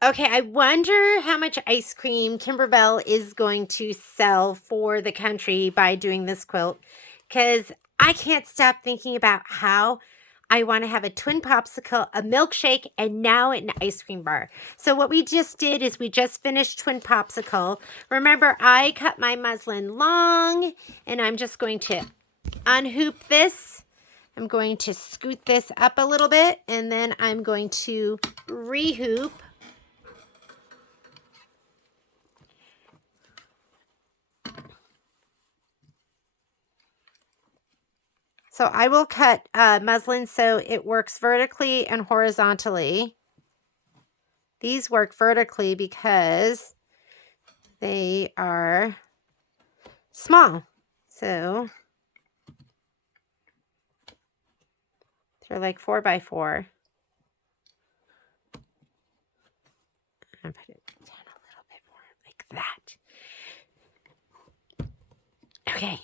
Okay, I wonder how much ice cream Kimberbell is going to sell for the country by doing this quilt, because I can't stop thinking about how I want to have a twin popsicle, a milkshake, and now an ice cream bar. So what we just did is we just finished twin popsicle. Remember, I cut my muslin long, and I'm just going to unhoop this. I'm going to scoot this up a little bit, and then I'm going to rehoop. So I will cut muslin so it works vertically and horizontally. These work vertically because they are small. So they're like 4 by 4. And put it down a little bit more like that. Okay.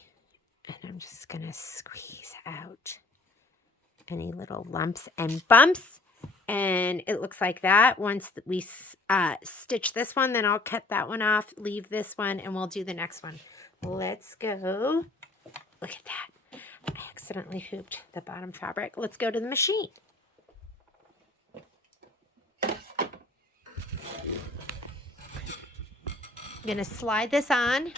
And I'm just going to squeeze out any little lumps and bumps. And it looks like that. Once we stitch this one, then I'll cut that one off, leave this one, and we'll do the next one. Let's go. Look at that. I accidentally hooped the bottom fabric. Let's go to the machine. I'm going to slide this on.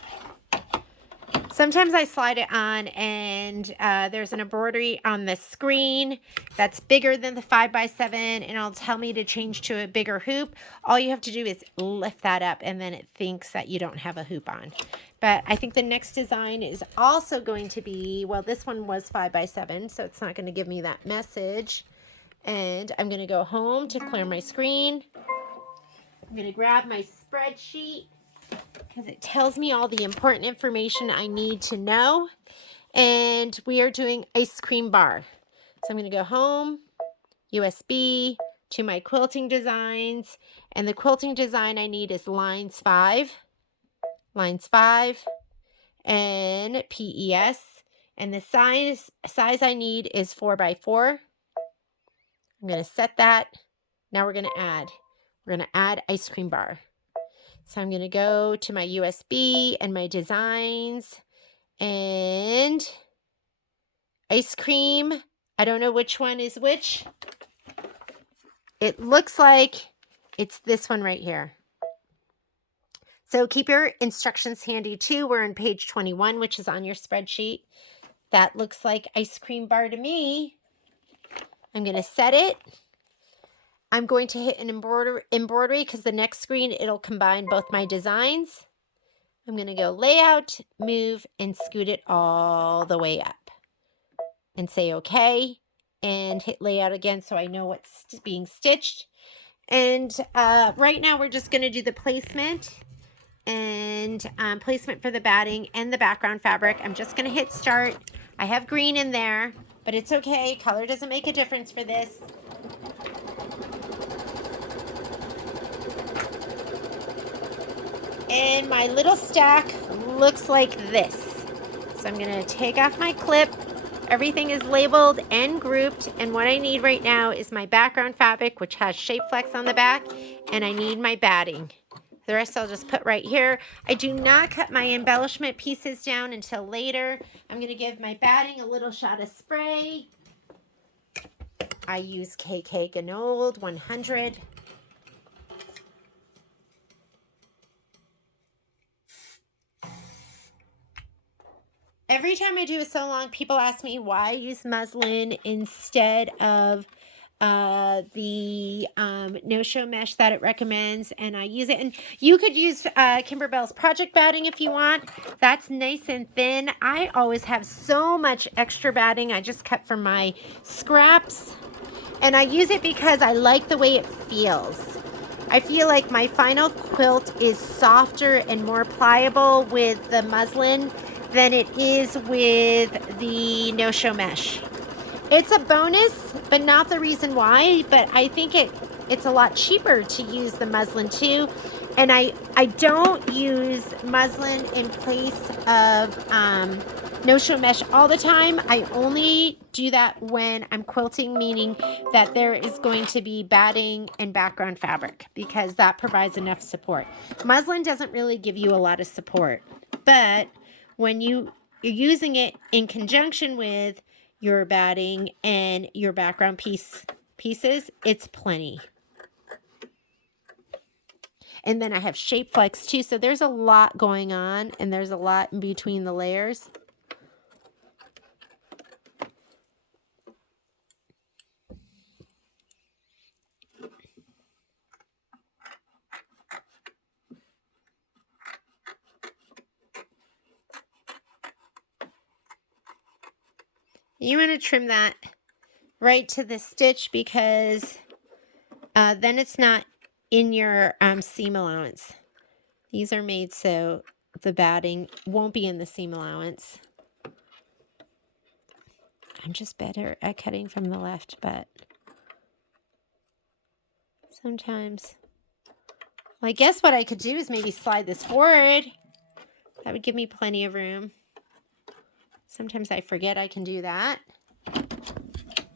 Sometimes I slide it on and there's an embroidery on the screen that's bigger than the 5x7 and it'll tell me to change to a bigger hoop. All you have to do is lift that up and then it thinks that you don't have a hoop on. But I think the next design is also going to be, well, this one was 5x7, so it's not going to give me that message. And I'm going to go home to clear my screen. I'm going to grab my spreadsheet, because it tells me all the important information I need to know. And we are doing ice cream bar. So I'm going to go home, USB, to my quilting designs. And the quilting design I need is lines 5, and PES. And the size I need is 4 by 4. I'm going to set that. Now we're going to add. We're going to add ice cream bar. So I'm going to go to my USB and my designs and ice cream. I don't know which one is which. It looks like it's this one right here. So keep your instructions handy too. We're on page 21, which is on your spreadsheet. That looks like ice cream bar to me. I'm going to set it. I'm going to hit an embroidery because the next screen, it'll combine both my designs. I'm going to go layout, move, and scoot it all the way up. And say okay. And hit layout again so I know what's being stitched. And right now we're just going to do the placement. And placement for the batting and the background fabric. I'm just going to hit start. I have green in there, but it's okay. Color doesn't make a difference for this. And my little stack looks like this. So I'm going to take off my clip. Everything is labeled and grouped. And what I need right now is my background fabric, which has shape flex on the back. And I need my batting. The rest I'll just put right here. I do not cut my embellishment pieces down until later. I'm going to give my batting a little shot of spray. I use KK Ganold 100. Every time I do a sew along, people ask me why I use muslin instead of the no-show mesh that it recommends, and I use it. And you could use Kimberbell's project batting if you want. That's nice and thin. I always have so much extra batting I just cut from my scraps, and I use it because I like the way it feels. I feel like my final quilt is softer and more pliable with the muslin than it is with the no-show mesh. It's a bonus, but not the reason why, but I think it's a lot cheaper to use the muslin too. And I don't use muslin in place of no-show mesh all the time. I only do that when I'm quilting, meaning that there is going to be batting and background fabric, because that provides enough support. Muslin doesn't really give you a lot of support, but when you're using it in conjunction with your batting and your background pieces, it's plenty. And then I have shape flex too, so there's a lot going on, and there's a lot in between the layers. You want to trim that right to the stitch, because then it's not in your seam allowance. These are made so the batting won't be in the seam allowance. I'm just better at cutting from the left, but sometimes. Well, I guess what I could do is maybe slide this forward. That would give me plenty of room. Sometimes I forget I can do that.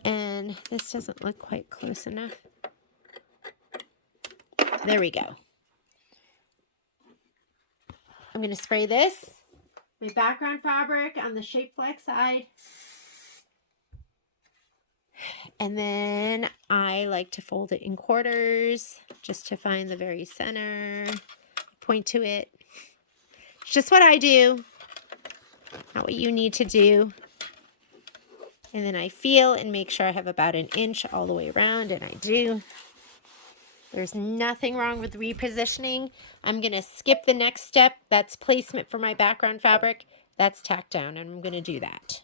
And this doesn't look quite close enough. There we go. I'm going to spray this, my background fabric on the shape flex side. And then I like to fold it in quarters just to find the very center, point to it. It's just what I do, not what you need to do. And then I feel and make sure I have about 1 inch all the way around, and I do. There's nothing wrong with repositioning. I'm going to skip the next step. That's placement for my background fabric. That's tack down, and I'm going to do that.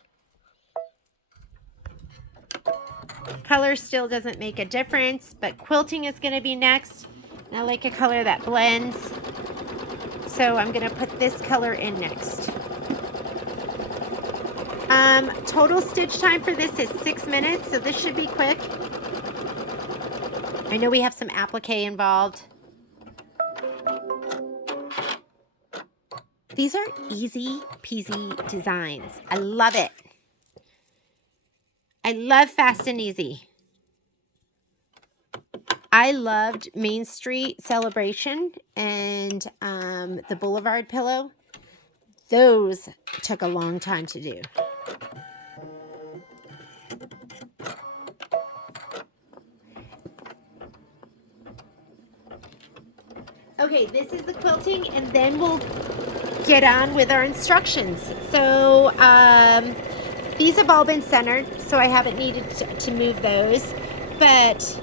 Color still doesn't make a difference, but quilting is going to be next. And I like a color that blends, so I'm going to put this color in next. Total stitch time for this is 6 minutes, so this should be quick. I know we have some applique involved. These are easy peasy designs. I love it. I love fast and easy. I loved Main Street Celebration and the Boulevard Pillow. Those took a long time to do. Okay, this is the quilting, and then we'll get on with our instructions. So these have all been centered, so I haven't needed to move those. But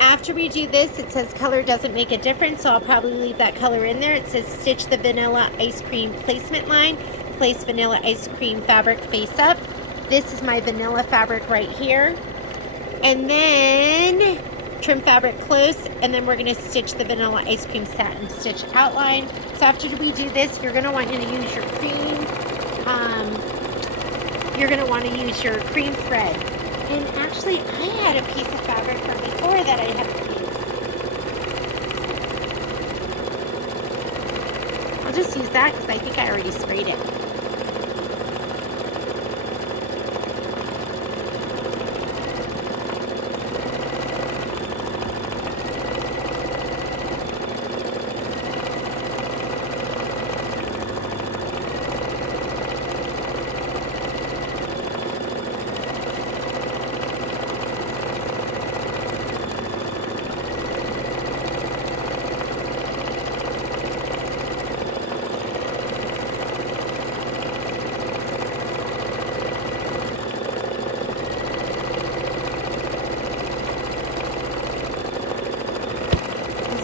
after we do this, it says color doesn't make a difference, so I'll probably leave that color in there. It says stitch the vanilla ice cream placement line, place vanilla ice cream fabric face up. This is my vanilla fabric right here. And then trim fabric close, and then we're going to stitch the vanilla ice cream satin stitch outline. So after we do this, you're going to want to use your cream. You're going to want to use your cream thread. And actually, I had a piece of fabric from before that I haven't used. I'll just use that because I think I already sprayed it.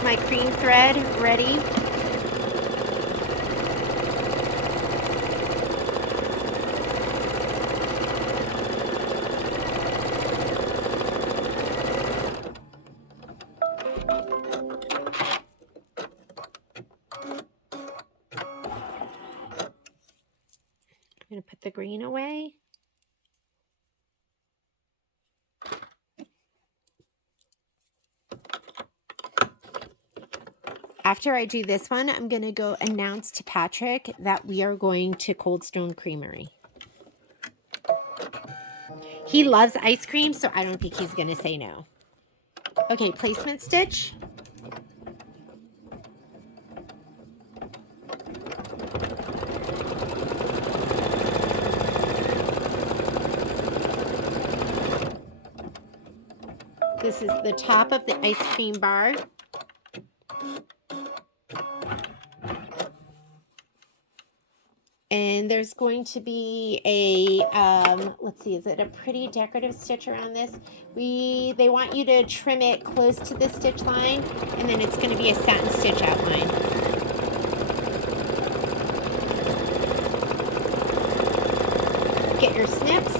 My cream thread ready. I'm going to put the green away. After I do this one, I'm going to go announce to Patrick that we are going to Cold Stone Creamery. He loves ice cream, so I don't think he's going to say no. Okay, placement stitch. This is the top of the ice cream bar. And there's going to be a, let's see, is it a pretty decorative stitch around this? They want you to trim it close to the stitch line, and then it's going to be a satin stitch outline. Get your snips.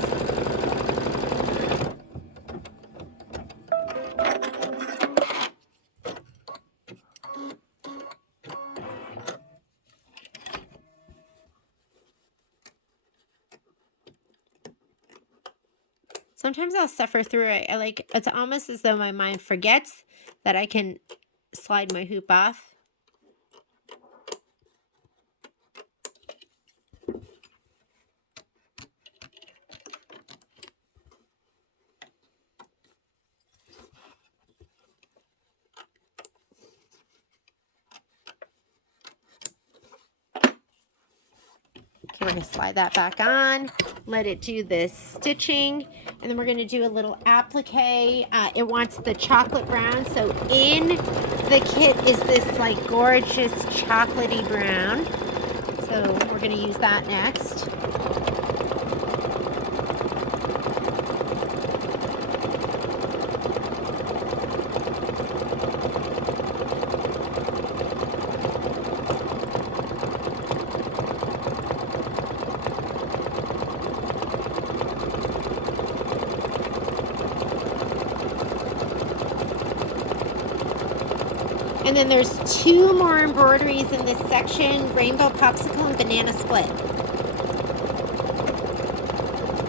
Sometimes I'll suffer through it. It's almost as though my mind forgets that I can slide my hoop off. Okay, we're going to slide that back on, let it do this stitching, and then we're going to do a little applique. It wants the chocolate brown, so in the kit is this like gorgeous chocolatey brown. So we're going to use that next. And then there's 2 more embroideries in this section, Rainbow Popsicle and Banana Split.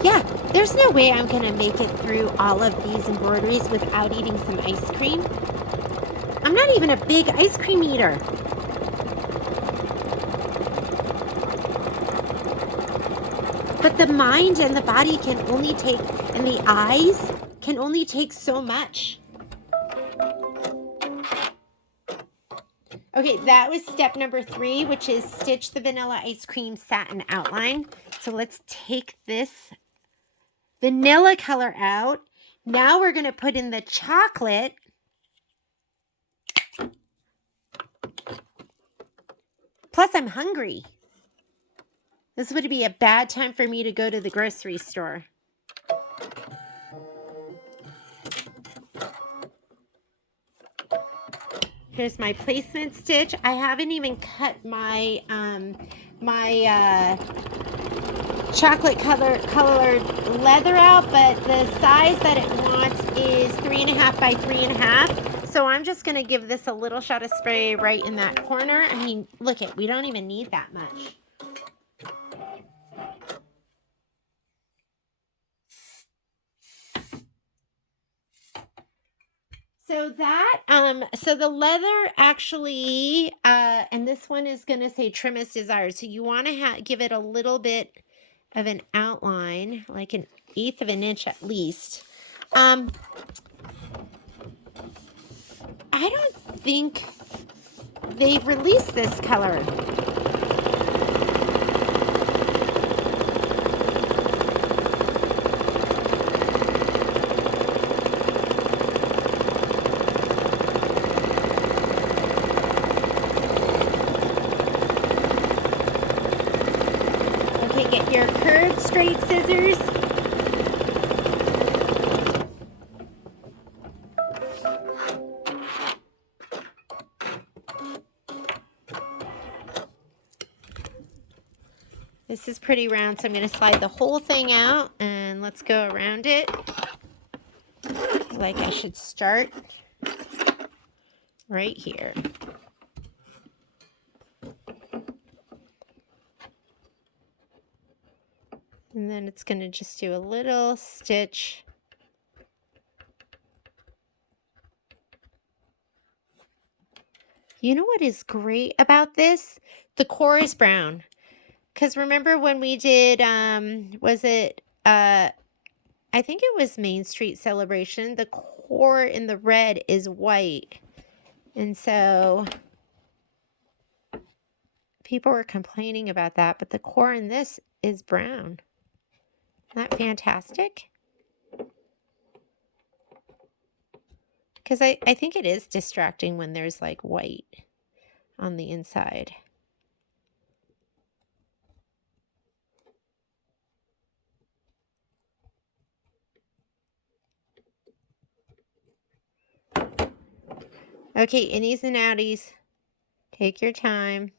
Yeah, there's no way I'm gonna make it through all of these embroideries without eating some ice cream. I'm not even a big ice cream eater. But the mind and the body can only take, and the eyes can only take so much. Okay, that was step number 3, which is stitch the vanilla ice cream satin outline. So let's take this vanilla color out. Now we're going to put in the chocolate. Plus, I'm hungry. This would be a bad time for me to go to the grocery store. Here's my placement stitch. I haven't even cut my chocolate colored leather out, but the size that it wants is 3.5 by 3.5. So I'm just gonna give this a little shot of spray right in that corner. I mean, look it, we don't even need that much. So that, so the leather actually, and this one is going to say trim as desired. So you want to give it a little bit of an outline, like 1/8 of an inch at least. I don't think they've released this color. Get your curved straight scissors. This is pretty round, so I'm going to slide the whole thing out and let's go around it. Like I should start right here. And then it's going to just do a little stitch. You know what is great about this? The core is brown. Because remember when we did, was it I I think it was Main Street Celebration. The core in the red is white. And so people were complaining about that, but the core in this is brown. Isn't that fantastic? Because I think it is distracting when there's like white on the inside. Okay, innies and outies. Take your time.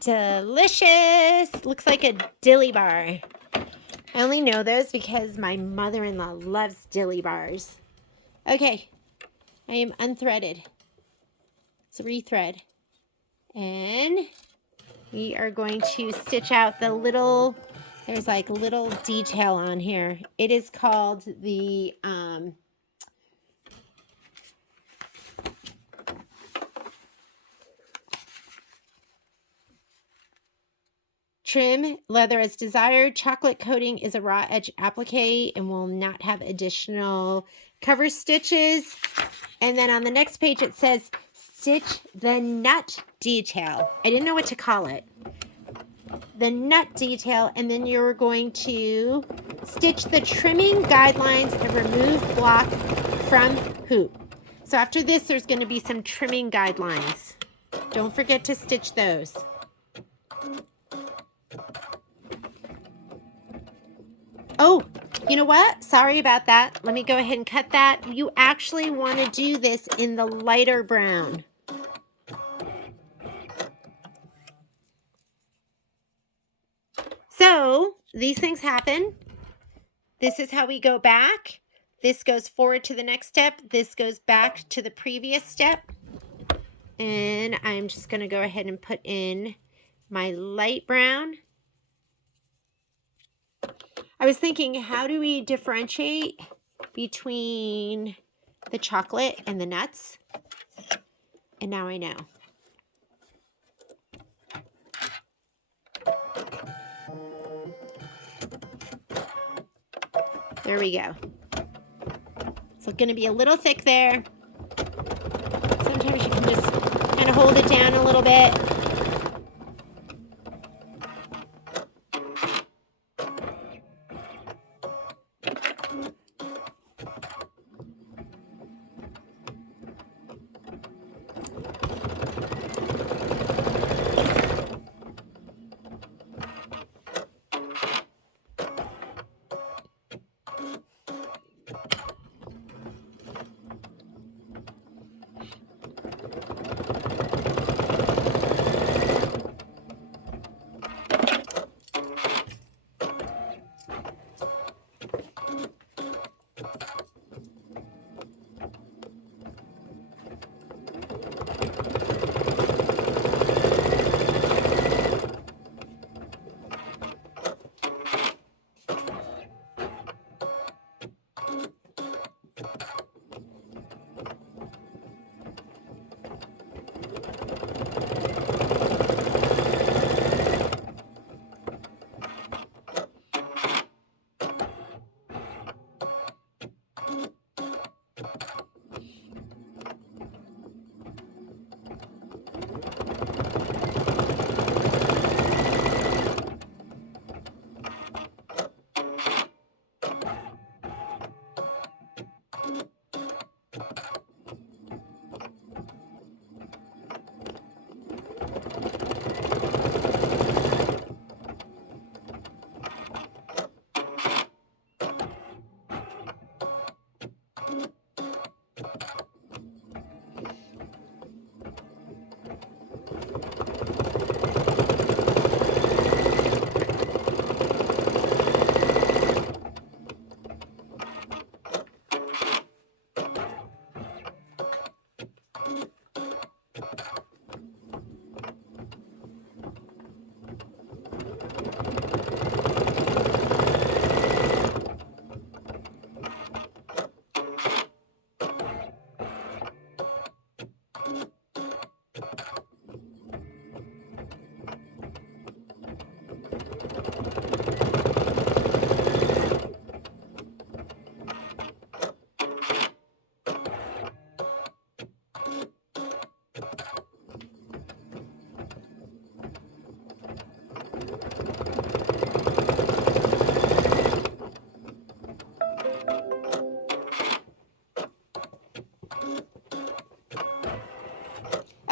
Delicious! Looks like a dilly bar. I only know those because my mother-in-law loves dilly bars. Okay, I am unthreaded. Let's rethread. And we are going to stitch out the little, there's like little detail on here. It is called the trim leather as desired. Chocolate coating is a raw edge applique and will not have additional cover stitches. And then on the next page it says stitch the nut detail. I didn't know what to call it. The nut detail, and then you're going to stitch the trimming guidelines and remove block from hoop. So after this, there's going to be some trimming guidelines. Don't forget to stitch those. Oh, you know what? Sorry about that. Let me go ahead and cut that. You actually want to do this in the lighter brown. So these things happen. This is how we go back. This goes forward to the next step. This goes back to the previous step. And I'm just going to go ahead and put in my light brown. I was thinking, how do we differentiate between the chocolate and the nuts? And now I know. There we go. It's going to be a little thick there. Sometimes you can just kind of hold it down a little bit.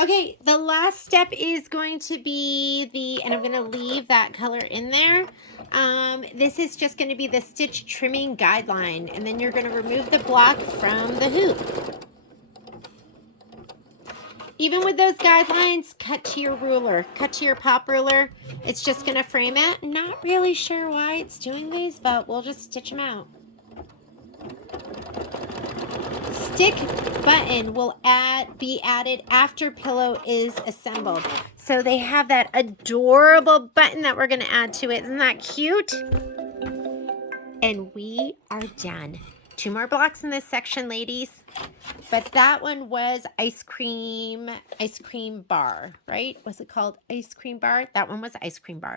Okay, the last step is going to be and I'm going to leave that color in there. This is just going to be the stitch trimming guideline, and then you're going to remove the block from the hoop. Even with those guidelines, cut to your ruler, cut to your pop ruler. It's just going to frame it. Not really sure why it's doing these, but we'll just stitch them out. Stick button will be added after pillow is assembled. So they have that adorable button that we're going to add to it. Isn't that cute? And we are done. 2 more blocks in this section, ladies. But that one was ice cream bar, right? Was it called ice cream bar? That one was ice cream bar.